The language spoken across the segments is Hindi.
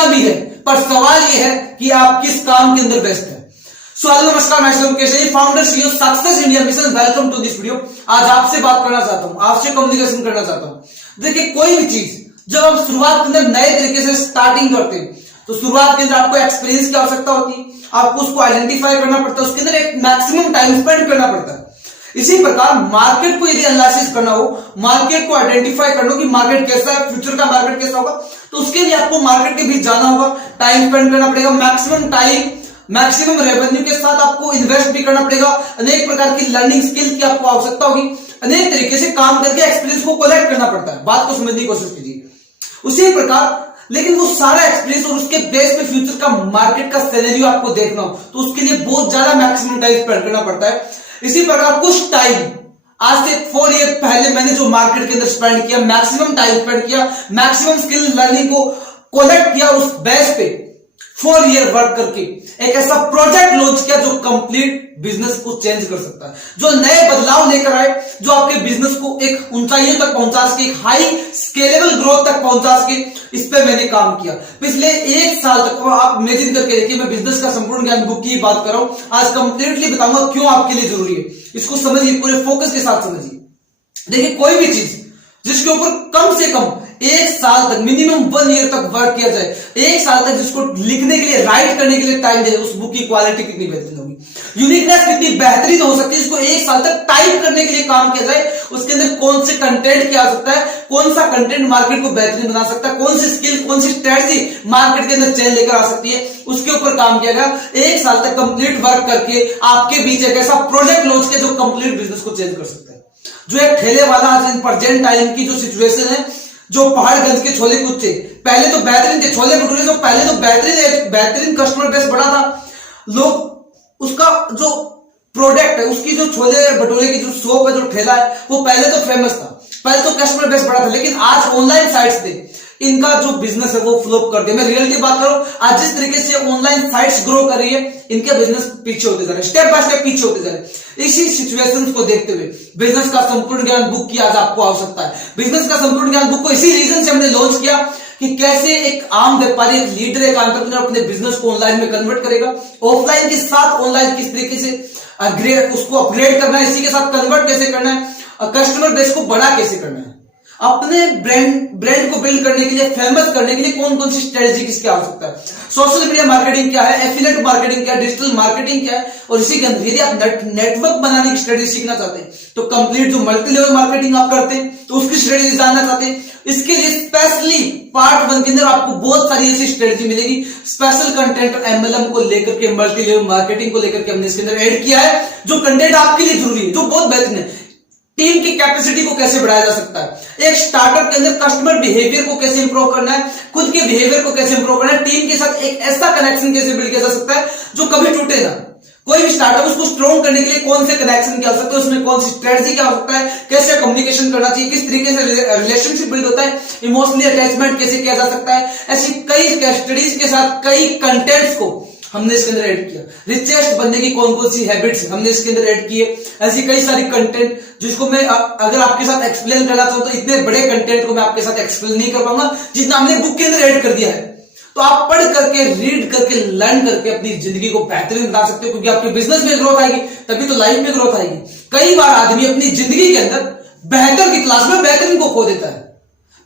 दुनिया भी है, पर सवाल यह है कि आप किस काम के अंदर बेस्ट है। सो हेलो नमस्कार, मैं Shivam Keshari, founder CEO success India mission. Welcome to this video. आज आपसे बात करना चाहता हूं, आपसे कम्युनिकेशन करना चाहता हूं। देखिए, कोई भी चीज जब आप शुरुआत के अंदर नए तरीके से स्टार्टिंग करते हैं तो शुरुआत के अंदर आपको एक्सपीरियंस की आवश्यकता होती है, आपको उसको आइडेंटिफाई करना पड़ता है, उसके अंदर एक मैक्सिमम टाइम स्पेंड करना पड़ता है। इसी प्रकार मार्केट को यदि एनालिसिस करना हो, मार्केट को आइडेंटिफाई करना हो कि मार्केट कैसा है, फ्यूचर का मार्केट कैसा होगा, तो उसके लिए आपको मार्केट के बीच जाना होगा, टाइम स्पेंड करना पड़ेगा, मैक्सिमम टाइम मैक्सिमम रेवेन्यू के साथ आपको इन्वेस्ट भी करना पड़ेगा, अनेक प्रकार की लर्निंग स्किल की आपको आवश्यकता होगी, अनेक तरीके से काम करके एक्सपीरियंस को कलेक्ट करना पड़ता है। बात को समझने की कोशिश कीजिए। उसी प्रकार लेकिन वो सारा एक्सपीरियंस और उसके बेस पे फ्यूचर का मार्केट का सिनेरियो आपको देखना हो तो उसके लिए बहुत ज्यादा मैक्सिमम टाइम स्पेंड करना पड़ता है। इसी प्रकार कुछ टाइम आज से 4 ईयर पहले मैंने जो मार्केट के अंदर स्पेंड किया, मैक्सिमम टाइम स्पेंड किया, मैक्सिमम स्किल लर्निंग को कलेक्ट किया, उस बेस पे 4 ईयर वर्क करके एक ऐसा प्रोजेक्ट लॉन्च किया जो कंप्लीट बिजनेस को चेंज कर सकता है, जो नए बदलाव लेकर आए, जो आपके बिजनेस को एक ऊंचाइयों तक पहुंचा सके, एक हाई स्केलेबल ग्रोथ तक पहुंचा सके। इस पे मैंने काम किया पिछले 1 साल तक। आप इमेजिन करके देखिए, मैं बिजनेस का संपूर्ण ज्ञान बुक की बात कर रहा हूं। आज कंप्लीटली बताऊंगा क्यों आपके लिए जरूरी है। इसको समझिए, पूरे फोकस के साथ समझिए। देखिए, कोई भी चीज जिसके ऊपर कम से कम 1 साल तक, मिनिमम 1 ईयर तक वर्क किया जाए, 1 साल तक जिसको लिखने के लिए, राइट करने के लिए टाइम दे, उस बुक की क्वालिटी कितनी बेहतरीन होगी, यूनिकनेस कितनी बेहतरीन हो सकती है। इसको 1 साल तक टाइप करने के लिए काम किया जाए, उसके अंदर कौन से कंटेंट की आ सकता है, कौन सा कंटेंट मार्केट को बेहतरीन बना सकता है, कौन सी स्किल, कौन सी स्ट्रेटजी मार्केट के अंदर चेंज लेकर आ सकती है, उसके ऊपर काम किया गया। 1 साल तक कंप्लीट वर्क करके आपके बीच एक ऐसा प्रोजेक्ट लॉन्च किया जो कंप्लीट बिजनेस को चेंज कर सकता है। जो एक ठेले वाला आज इन प्रेजेंट टाइम की जो सिचुएशन है, जो पहाड़गंज के छोले कुलचे पहले तो बेहतरीन थे, छोले भटूरे जो पहले तो बेहतरीन कस्टमर बेस बड़ा था, लोग उसका जो प्रोडक्ट है, उसकी जो छोले भटूरे की जो शॉप है, जो ठेला है, वो पहले तो फेमस था, पहले तो कस्टमर बेस बड़ा था। लेकिन आज ऑनलाइन साइट्स थे, इनका जो बिजनेस है वो फ्लॉप कर दिया। मैं रियलिटी बात करूं, आज जिस तरीके से ऑनलाइन साइट्स ग्रो कर रही है, इनके बिजनेस पीछे होते जा रहे हैं, स्टेप बाय स्टेप पीछे होते जा रहे हैं। इसी सिचुएशंस को देखते हुए बिजनेस का संपूर्ण ज्ञान बुक की आज आपको आवश्यकता है। बिजनेस का संपूर्ण ज्ञान बुक को इसी रीजन से हमने लॉन्च किया कि कैसे एक आम व्यापारी, एक लीडर, एक एंटरप्रेन्योर अपने बिजनेस को ऑनलाइन में कन्वर्ट करेगा, ऑफलाइन के साथ ऑनलाइन किस तरीके से उसको अपग्रेड करना है, इसी के साथ कन्वर्ट कैसे करना है, कस्टमर बेस को बड़ा कैसे करना है, अपने ब्रांड को बिल्ड करने के लिए, फेमस करने के लिए कौन कौन सी स्ट्रेटजी किसकी आवश्यकता है, सोशल मीडिया मार्केटिंग क्या है, एफिलिएट मार्केटिंग क्या है, डिजिटल मार्केटिंग क्या है। और इसी के अंदर यदि आप नेटवर्क बनाने की स्ट्रेटजी सीखना चाहते हैं तो कंप्लीट जो मल्टी लेवल मार्केटिंग आप करते हैं तो उसकी स्ट्रेटजी जानना चाहते हैं, इसके लिए स्पेशली पार्ट 1 के अंदर आपको बहुत सारी ऐसी स्ट्रेटजी मिलेगी। स्पेशल कंटेंट एमएलएम को लेकर के, मल्टी लेवल मार्केटिंग को लेकर के हमने इसके अंदर ऐड किया है, जो कंटेंट आपके लिए जरूरी है, जो बहुत बेहतरीन है। टीम की कैपेसिटी को कैसे बढ़ाया जा सकता है, एक स्टार्टअप के अंदर कस्टमर बिहेवियर को कैसे इंप्रूव करना है, खुद के बिहेवियर को कैसे इंप्रूव करना है, टीम के साथ एक ऐसा कनेक्शन कैसे बिल्ड किया जा सकता है जो कभी टूटे ना। कोई भी स्टार्टअप, उसको स्ट्रॉन्ग करने के लिए कौन से कनेक्शन की आवश्यकता है, उसमें कौन सी स्ट्रेटजी की आवश्यकता है, कैसे कम्युनिकेशन करना चाहिए, किस तरीके से रिलेशनशिप बिल्ड होता है, इमोशनली अटैचमेंट कैसे किया जा सकता है, ऐसी कई स्टडीज के साथ कई कंटेंट्स को हमने इसके अंदर ऐड किया। रिचेस्ट बनने की कौन कौन सी हैबिट्स हमने इसके अंदर ऐड किए, ऐसी कई सारी कंटेंट जिसको मैं अगर आपके साथ एक्सप्लेन करना चाहूं तो इतने बड़े कंटेंट को मैं आपके साथ एक्सप्लेन नहीं कर पाऊंगा जितना हमने बुक के अंदर ऐड कर दिया है। तो आप पढ़ करके, रीड करके, लर्न करके अपनी जिंदगी को बेहतरीन बना सकते हो, क्योंकि आपके बिजनेस में ग्रोथ आएगी तभी तो लाइफ में ग्रोथ आएगी। कई बार आदमी अपनी जिंदगी के अंदर बेहतर की तलाश में बेहतरीन को खो देता है,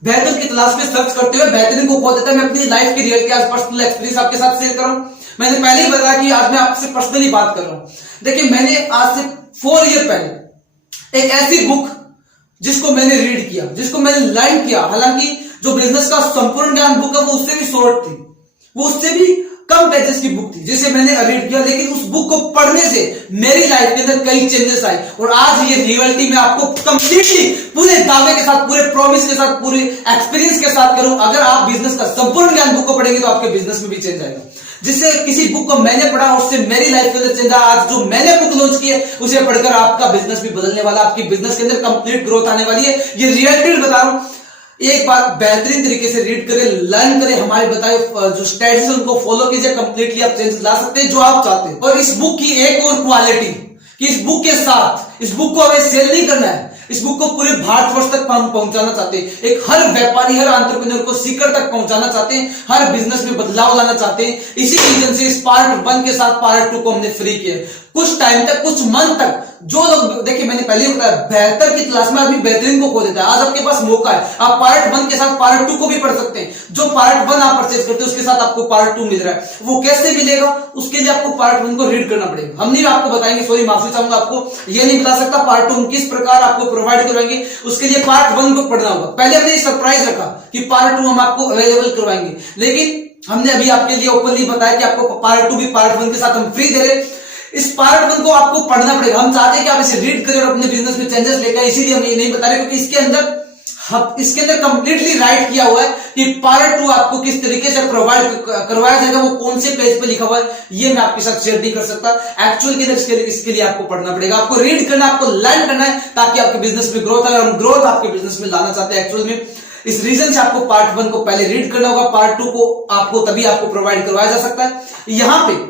बेहतर की तलाश में सर्च करते हुए बेहतरीन को खो देता है। मैं अपनी लाइफ की रियलिटी, आज पर्सनल एक्सपीरियंस आपके साथ शेयर कर रहा हूं। मैंने पहले ही बताया कि आज मैं आपसे पर्सनली बात कर रहा हूं। देखिए, मैंने आज से 4 ईयर पहले एक ऐसी बुक जिसको मैंने रीड किया, जिसको मैंने लर्न किया, हालांकि जो बिजनेस का संपूर्ण ज्ञान बुक है वो उससे भी शॉर्ट थी, वो उससे भी कम पेजेस की बुक थी जिसे मैंने रीड किया, लेकिन उस बुक को पढ़ने से मेरी लाइफ के अंदर कई चेंजेस आए। और आज ये रियलिटी में आपको कंप्लीटली पूरे दावे के साथ, पूरे प्रॉमिस के साथ, पूरे एक्सपीरियंस के साथ करूं, अगर आप बिजनेस का संपूर्ण ज्ञान बुक को पढ़ेंगे तो आपके बिजनेस में भी चेंज आएगा। जिससे किसी बुक को मैंने पढ़ा उससे मेरी लाइफ के अंदर चेंज आया। आज जो मैंने बुक लॉन्च की है उसे पढ़कर आपका बिजनेस भी बदलने वाला, आपकी बिजनेस के अंदर कंप्लीट ग्रोथ आने वाली है। ये रियलिटी बता रहा हूं। एक बार बेहतरीन तरीके से रीड करें, लर्न करें, हमारे बताए जो स्ट्रेटजीज उनको फॉलो कीजिए, कंप्लीटली आप चेंज ला सकते हैं जो आप चाहते हैं। और इस बुक की एक और क्वालिटी कि इस बुक के साथ, इस बुक को हमें सेल नहीं करना है, इस बुक को पूरे भारतवर्ष तक हम पहुंचाना चाहते हैं। एक हर व्यापारी, हर एंटरप्रेन्योर को शिखर तक पहुंचाना चाहते हैं, हर बिजनेस में बदलाव लाना चाहते हैं। इसी रीजन से इस पार्ट 1 के साथ पार्ट 2 को हमने फ्री किया। कुछ टाइम तक, कुछ मंथ तक जो लोग, देखिए मैंने पहले बताया, बेहतर की तलाश में आदमी बेहतरीन को खो देता है। आज आपके पास मौका है, आप पार्ट 1 के साथ पार्ट 2 को भी पढ़ सकते हैं। जो पार्ट 1 आप परचेज करते हैं उसके साथ आपको पार्ट 2 मिल रहा है। वो कैसे मिलेगा, उसके लिए आपको पार्ट 1 को रीड करना पड़ेगा। हम नहीं आपको बताएंगे, सॉरी माफी चाहूंगा, आपको ये नहीं बता सकता पार्ट 2 किस प्रकार आपको प्रोवाइड करवाएंगे। उसके लिए पार्ट 1 को पढ़ना होगा। पहले हमने सरप्राइज रखा कि पार्ट 2 हम आपको अवेलेबल करवाएंगे, लेकिन हमने अभी आपके लिए ओपनली बताया कि आपको पार्ट 2 भी पार्ट 1 के साथ हम फ्री दे रहे। इस पार्ट 1 को आपको पढ़ना पड़ेगा। हम चाहते हैं कि आप इसे रीड करें और अपने बिजनेस में चेंजेस लेकर आए, इसीलिए हम ये नहीं बता रहे, क्योंकि इसके अंदर कंप्लीटली राइट किया हुआ है कि पार्ट 2 आपको किस तरीके से प्रोवाइड करवाया जाएगा, वो कौन से पेज पे लिखा हुआ है, ये मैं आपके साथ शेयर नहीं कर सकता। एक्चुअल के अंदर इसके लिए आपको पढ़ना पड़ेगा, आपको रीड करना, आपको लर्न करना है, ताकि आपके बिजनेस में ग्रोथ आए। और हम ग्रोथ आपके बिजनेस में लाना चाहते हैं एक्चुअल में। इस रीजन से आपको पार्ट 1 को पहले रीड करना होगा, पार्ट 2 को आपको तभी आपको प्रोवाइड करवाया जा सकता है। यहां पे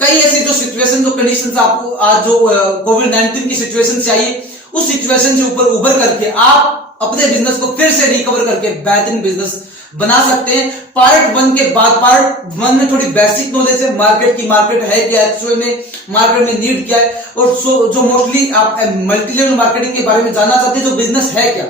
कई ऐसी जो सिचुएशन, जो कंडीशन आपको आज जो कोविड-19 की सिचुएशन से आई, उस सिचुएशन से ऊपर उभर करके आप अपने बिजनेस को फिर से रिकवर करके बेहतरीन बिजनेस बना सकते हैं। पार्ट 1 के बाद पार्ट 1 में थोड़ी बेसिक नॉलेज है मार्केट की, मार्केट है क्या एक्चुअल में, मार्केट में नीड क्या है, और जो मोस्टली आप मल्टी लेवल मार्केटिंग के बारे में जानना चाहते हैं, जो बिजनेस है क्या,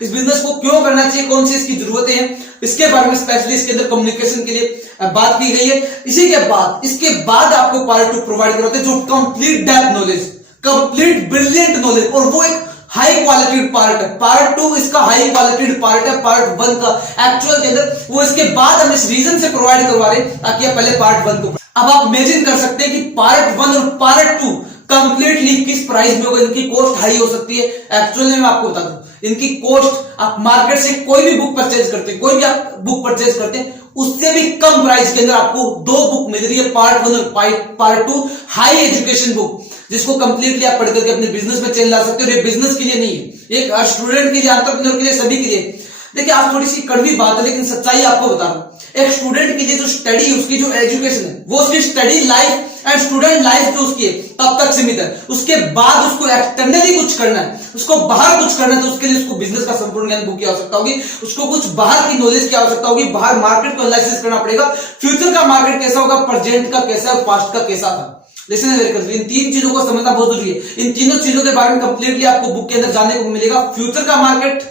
इस बिजनेस को क्यों करना चाहिए, कौन सी इसकी जरूरतें हैं, इसके बारे में स्पेशली इसके अंदर कम्युनिकेशन के लिए बात की गई है। इसके बाद आपको पार्ट 2 प्रोवाइड करवाते हैं, जो complete depth knowledge, complete brilliant knowledge, और वो एक हाई क्वालिटी पार्ट है। पार्ट 2 इसका हाई क्वालिटी पार्ट है, पार्ट 1 का एक्चुअल के अंदर वो इसके बाद हम इस रीजन से प्रोवाइड करवा रहे हैं ताकि आप पहले पार्ट 1 को। अब आप इमेजिन कर सकते हैं कि पार्ट 1 और पार्ट 2 कंप्लीटली किस प्राइस में होगा, इनकी कॉस्ट हाई हो सकती है। एक्चुअली मैं आपको बता दूं, इनकी कॉस्ट आप मार्केट से कोई भी बुक परचेज करते हैं, कोई भी आप बुक परचेज करते हैं, उससे भी कम प्राइस के अंदर आपको 2 बुक मिल रही है, पार्ट 1 और पार्ट 2, हाई एजुकेशन बुक, जिसको कंप्लीटली आप पढ़ करके अपने बिजनेस में चेंज ला सकते हो। ये बिजनेस के लिए नहीं है, एक स्टूडेंट के लिए, एंटरप्रेन्योर के लिए, सभी के लिए। देखिए आज थोड़ी सी कड़वी बात है, लेकिन सच्चाई आपको बता रहा हूं। एक स्टूडेंट के लिए जो स्टडी, उसकी जो एजुकेशन है, वो उसकी study life and student life जो उसकी है तब तक सीमित है। उसके बाद उसको एक्सटर्नली कुछ करना है, उसको बाहर कुछ करना है, तो उसके लिए उसको बिजनेस का संपूर्ण ज्ञान बुक की आवश्यकता होगी, उसको कुछ बाहर की नॉलेज की आवश्यकता होगी, बाहर मार्केट को एनालिसिस करना पड़ेगा। फ्यूचर का मार्केट कैसा होगा, प्रेजेंट का कैसा है, पास्ट का कैसा था। लिसन वेरी केयरफुली, इन 3 चीजों को समझना बहुत जरूरी है। इन तीनों चीजों के बारे में कंप्लीटली आपको बुक के अंदर जानने को मिलेगा। फ्यूचर का मार्केट,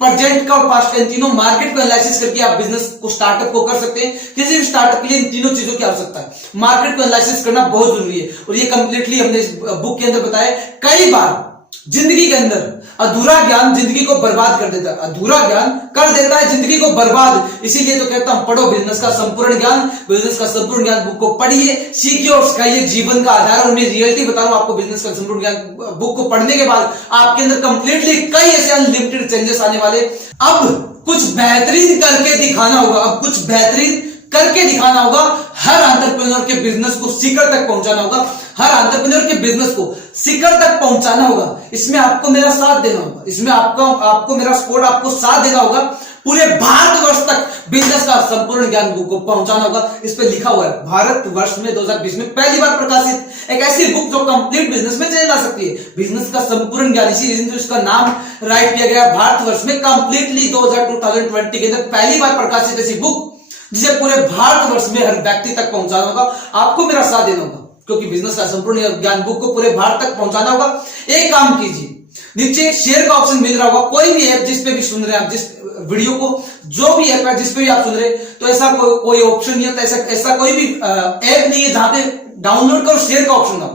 प्रेजेंट का और पास्ट का, इन तीनों मार्केट को एनालिसिस करके आप बिजनेस को, स्टार्टअप को कर सकते हैं। किसी भी स्टार्टअप के लिए इन तीनों चीजों की आवश्यकता है। मार्केट को एनालिसिस करना बहुत जरूरी है, और ये कंप्लीटली हमने इस बुक के अंदर बताया। कई बार जिंदगी के अंदर अधूरा ज्ञान जिंदगी को बर्बाद कर देता है, अधूरा ज्ञान कर देता है जिंदगी को बर्बाद। इसीलिए तो कहता हूं, पढ़ो बिजनेस का संपूर्ण ज्ञान, बिजनेस का संपूर्ण ज्ञान बुक को पढ़िए, सीखिए और सिखाइए। जीवन का आधार, और मैं रियलिटी बता रहा हूं आपको, बिजनेस का संपूर्ण ज्ञान बुक को पढ़ने के बाद आपके अंदर कंप्लीटली कई ऐसे अनलिमिटेड चेंजेस आने वाले। अब कुछ बेहतरीन करके दिखाना होगा, अब कुछ बेहतरीन करके दिखाना होगा। हर एंटरप्रेन्योर के बिजनेस को शिखर तक पहुंचाना होगा, हर एंटरप्रेन्योर के बिजनेस को शिखर तक पहुंचाना होगा। इसमें आपको मेरा साथ देना होगा, इसमें आपको मेरा सपोर्ट, आपको साथ देना होगा। पूरे भारतवर्ष तक बिजनेस का संपूर्ण ज्ञान बुक को पहुंचाना होगा। इस पे लिखा हुआ है, भारतवर्ष में 2020 में पहली बार प्रकाशित एक ऐसी बुक जो कंप्लीट बिजनेस में चेंज ला सकती है, बिजनेस का संपूर्ण ज्ञान। इसी रीजन से इसका नाम राइट किया गया भारतवर्ष में। कंप्लीटली 2020 के अंदर पहली बार प्रकाशित ऐसी बुक, जिसे पूरे भारतवर्ष में हर व्यक्ति तक पहुंचाना होगा। आपको मेरा साथ देना होगा, क्योंकि बिजनेस का संपूर्ण ज्ञान बुक को पूरे भारत तक पहुंचाना होगा। एक काम कीजिए, नीचे शेयर का ऑप्शन मिल रहा होगा, कोई भी ऐप जिस पे भी सुन रहे हैं आप, जिस वीडियो को, जो भी ऐप है जिस पे भी आप सुन रहे हैं, तो ऐसा कोई ऑप्शन नहीं है, ऐसा कोई भी ऐप नहीं है जहां पे डाउनलोड करो शेयर का ऑप्शन हो,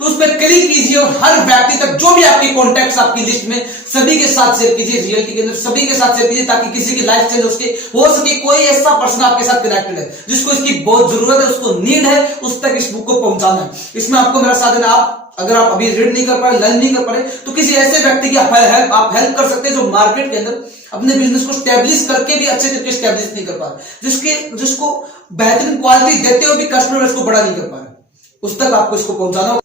तो उस पर क्लिक कीजिए और हर व्यक्ति तक, जो भी आपके कॉन्टैक्ट्स आपकी लिस्ट में, सभी के साथ शेयर कीजिए। रियलिटी के अंदर सभी के साथ शेयर कीजिए, ताकि किसी की लाइफ चेंज हो सके। कोई ऐसा पर्सन आपके साथ कनेक्टेड है जिसको इसकी बहुत जरूरत है, उसको नीड है, उस तक इस बुक को पहुंचाना है। इसमें आपको मेरा साथ देना। अगर आप अभी रीड नहीं कर पा रहे, लर्न नहीं कर पा रहे, तो किसी ऐसे व्यक्ति की आप हेल्प कर सकते हैं जो मार्केट के अंदर अपने बिजनेस को स्टैब्लिश करके भी अच्छे तरीके स्टैब्लिश नहीं कर पा रहे, जिसको बेहतरीन क्वालिटी देते हुए भी कस्टमर इसको बड़ा नहीं कर पा रहे, उस तक आपको इसको पहुंचाना होगा।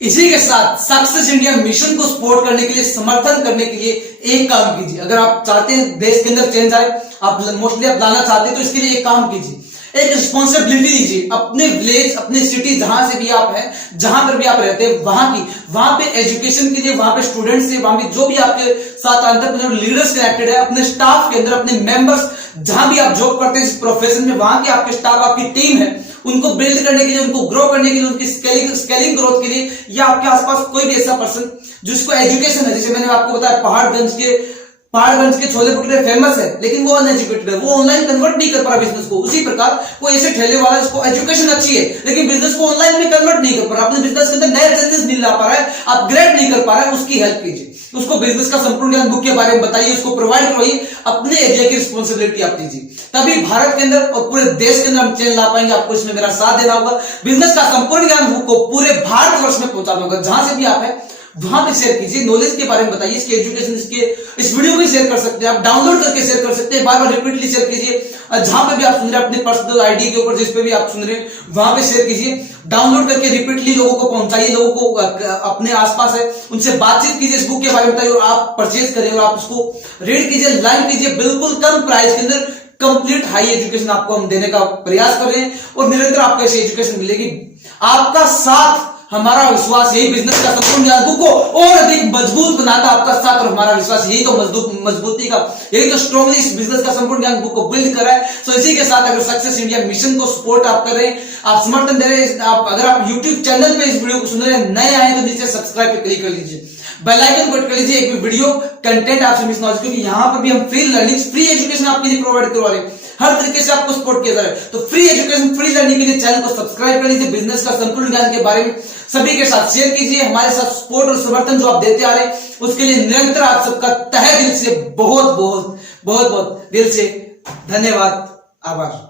इसी के साथ सक्सेस इंडिया मिशन को सपोर्ट करने के लिए, समर्थन करने के लिए एक काम कीजिए। अगर आप चाहते हैं देश के अंदर चेंज आए, आप मोस्टली आप लाना चाहते हैं, तो इसके लिए एक काम कीजिए, एक रिस्पॉन्सिबिलिटी दीजिए अपने विलेज, अपने सिटी, जहां से भी आप हैं, जहां पर भी आप रहते हैं, वहां पे एजुकेशन के लिए, वहां पे स्टूडेंट्स से, वहां पे जो भी आपके साथ एंटरप्रेन्योर लीडर्स कनेक्टेड है, अपने स्टाफ के अंदर, अपने मेंबर्स, जहां भी आप जॉब करते हैं इस प्रोफेशन में, वहां के आपके स्टाफ, आपकी टीम है, उनको बिल्ड करने के लिए, उनको ग्रो करने के लिए, उनकी स्केलिंग ग्रोथ के लिए, या आपके आसपास कोई भी ऐसा पर्सन जिसको एजुकेशन है, जैसे मैंने आपको बताया पहाड़गंज के छोले भटूरे फेमस है, लेकिन वो अनएजुकेटेड है, वो ऑनलाइन कन्वर्ट नहीं कर पा रहा बिजनेस को। उसी प्रकार कोई ऐसे ठेले वाला जिसको एजुकेशन अच्छी है लेकिन बिजनेस को ऑनलाइन में कन्वर्ट नहीं कर पा रहा, अपने बिजनेस के अंदर नए चेंजेस नहीं ला पा रहा है, अपग्रेड नहीं कर पा रहा है, उसकी हेल्प कीजिए, उसको बिजनेस का संपूर्ण ज्ञान बुक के बारे में बताइए, उसको प्रोवाइड करवाइए, अपने एरिया की रिस्पॉन्सिबिलिटी आप लीजिए, तभी भारत के अंदर और पूरे देश के अंदर हम चेंज ला पाएंगे। आपको इसमें मेरा साथ देना होगा, बिजनेस का संपूर्ण ज्ञान बुक को पूरे भारतवर्ष में पहुंचाना होगा, जहां से भी आप है वहां पे शेयर कीजिए, नॉलेज के बारे में बताइए, इसके एजुकेशन, इस वीडियो में शेयर कर सकते हैं, आप डाउनलोड करके शेयर कर सकते हैं, बार बार रिपीटली शेयर कीजिए, जहां पे भी आप सुन रहे हैं अपने पर्सनल आईडी के ऊपर, जिस पे भी आप सुन रहे हैं वहां पे शेयर कीजिए, डाउनलोड करके रिपीटली लोगों को पहुंचाइए, लोगों को अपने आसपास है उनसे बातचीत कीजिए, इस बुक के बारे में बताइए और आप परचेज करें और आप उसको रीड कीजिए, लर्न कीजिए, बिल्कुल कम प्राइस के अंदर कंप्लीट हाई एजुकेशन आपको हम देने का प्रयास कर रहे हैं और निरंतर आपको ऐसी एजुकेशन मिलेगी। आपका साथ, हमारा विश्वास, यही बिजनेस का संपूर्ण ज्ञान बुक को और अधिक मजबूत बनाता, आपका साथ और हमारा विश्वास, यही तो मजबूती का, यही तो स्ट्रॉन्गली इस बिजनेस का संपूर्ण ज्ञान बुक को बिल्ड कर रहा है। सो इसी के साथ अगर सक्सेस इंडिया मिशन को सपोर्ट आप कर रहे हैं, आप समर्थन दे रहे हैं, अगर आप यूट्यूब चैनल पे इस वीडियो को सुन रहे हैं, नए आए तो नीचे सब्सक्राइब पे क्लिक कर लीजिए, बेल आइकन पर कर लीजिए, एक भी वीडियो कंटेंट आपसे मिस ना हो, क्योंकि यहां पर भी हम फ्री लर्निंग, फ्री एजुकेशन आपके लिए प्रोवाइड करवा रहे हैं, हर तरीके से आपको सपोर्ट किया जा रहा है। तो फ्री एजुकेशन, फ्री लर्निंग के लिए चैनल को सब्सक्राइब कर लीजिए, बिजनेस का संपूर्ण ज्ञान के बारे में सभी के साथ शेयर कीजिए, हमारे साथ सपोर्ट और समर्थन जो आप देते आ रहे हैं उसके लिए निरंतर आप सबका तहे दिल से बहुत बहुत दिल से धन्यवाद, आभार।